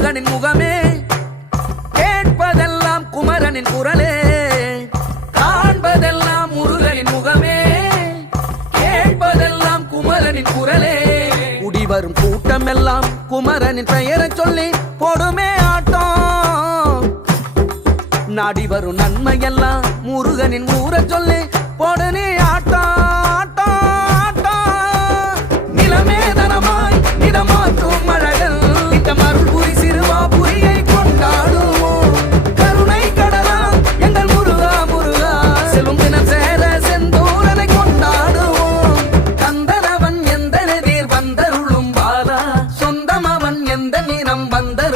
முருகனின் முகமே, கேட்பதெல்லாம் குமரனின் குரலே. காண்பதெல்லாம் முருகனின் முகமே, கேட்பதெல்லாம் குமரனின் குரலே. குடிவரும் கூட்டம் எல்லாம் குமரனின் பெயரை சொல்லி போடுமே ஆட்டம். நாடி வரும் நன்மையெல்லாம் முருகனின் ஊரை சொல்லி போடுனே ஆட்டம். நிலமேதனமாய் மழகள் இந்த மருள்புரி சிறுவாபுரியை கொண்டாடுவோம். கருணை கடலா எங்கள் முருகா முருகா, செல்வம் தினம் சேர செந்தூரனை கொண்டாடுவோம். கந்தனவன் எந்த நெதிர் வந்தருளும் பாலா, சொந்தமவன் எந்த நிறம் வந்த